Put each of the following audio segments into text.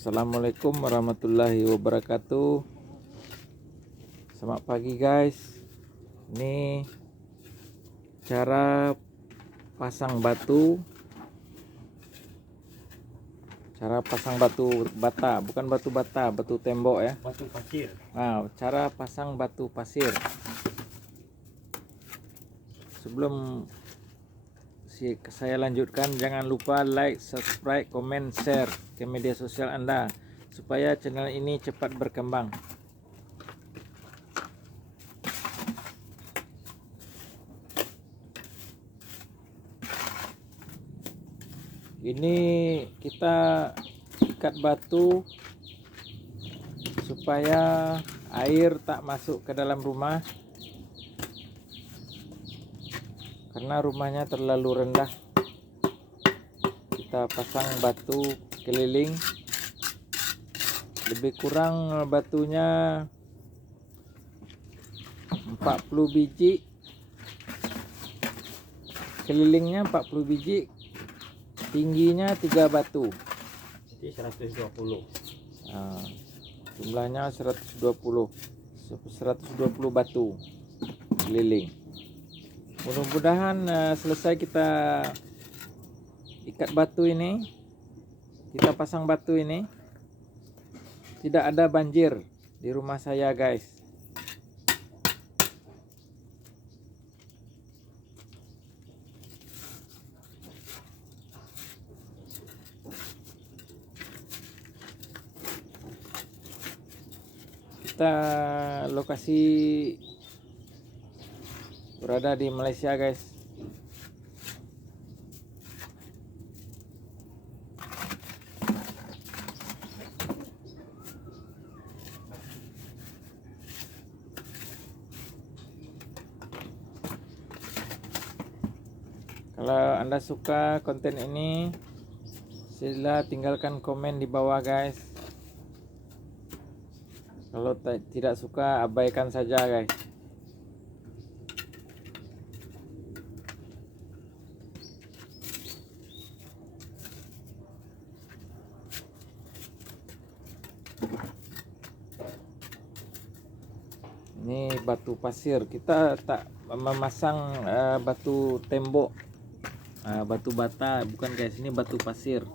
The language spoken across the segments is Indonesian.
Assalamualaikum warahmatullahi wabarakatuh. Selamat pagi guys. Ini cara pasang batu. Cara pasang batu bata, bukan batu bata, batu tembok ya. Batu pasir. Nah, cara pasang batu pasir. Sebelum saya lanjutkan, jangan lupa like, subscribe, komen, share ke media sosial Anda supaya channel ini cepat berkembang. Ini kita ikat batu supaya air tak masuk ke dalam rumah, karena rumahnya terlalu rendah. Kita pasang batu keliling, lebih kurang batunya 40 biji, kelilingnya 40 biji, tingginya 3 batu. Jadi 120. Nah, jumlahnya 120 batu keliling. Mudah-mudahan selesai kita ikat batu ini, kita pasang batu ini, tidak ada banjir di rumah saya guys. Kita lokasi berada di Malaysia guys. Kalau Anda suka konten ini, sila tinggalkan komen di bawah guys. Kalau tidak suka, abaikan saja guys. Ini batu pasir, kita tak memasang batu tembok, batu bata, bukan guys. Ini batu pasir.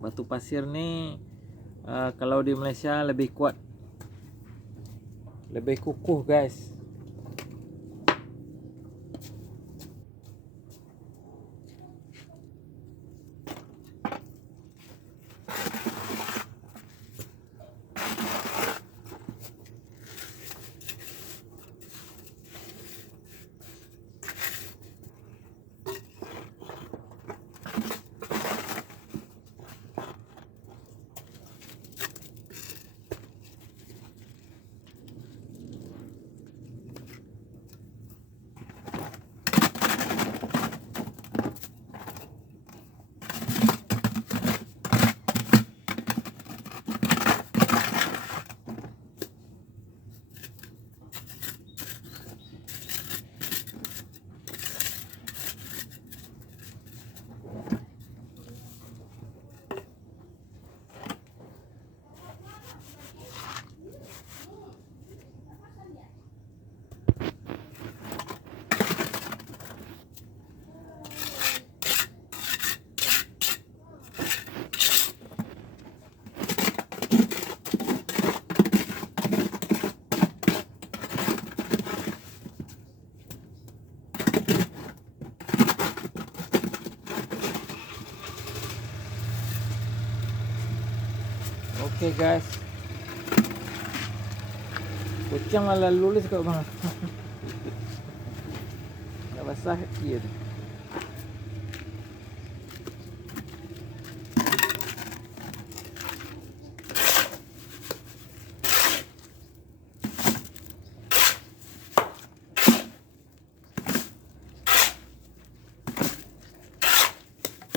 Batu pasir nih kalau di Malaysia lebih kuat, lebih kukuh guys. Oke guys, kucing malah lulus kok bang. Nggak basah gitu.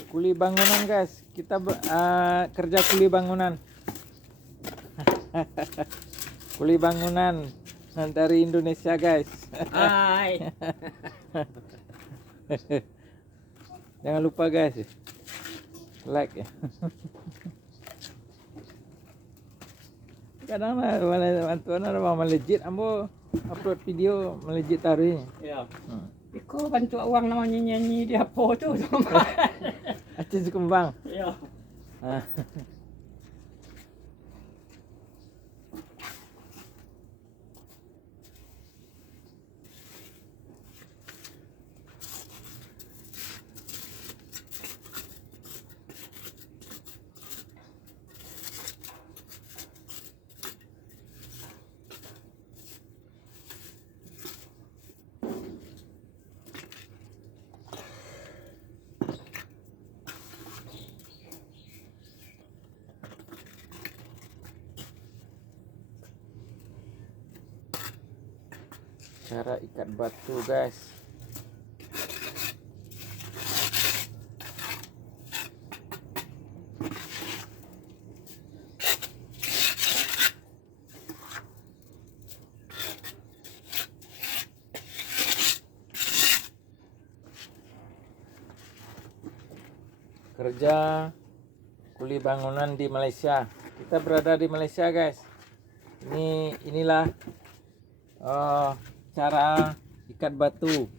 Kuli bangunan guys, kita kerja kuli bangunan. Kuli bangunan dari Indonesia guys. Hai. Jangan lupa guys, like ya. Kadang lah bantuan orang melejit ambo upload video melejit tari. Ya. Hmm. Iko bantu uang namanya nyanyi di apa tu. Aceh kembang. Ya. Ah. Cara ikat batu, guys. Kerja kuli bangunan di Malaysia. Kita berada di Malaysia, guys. Inilah cara ikat batu.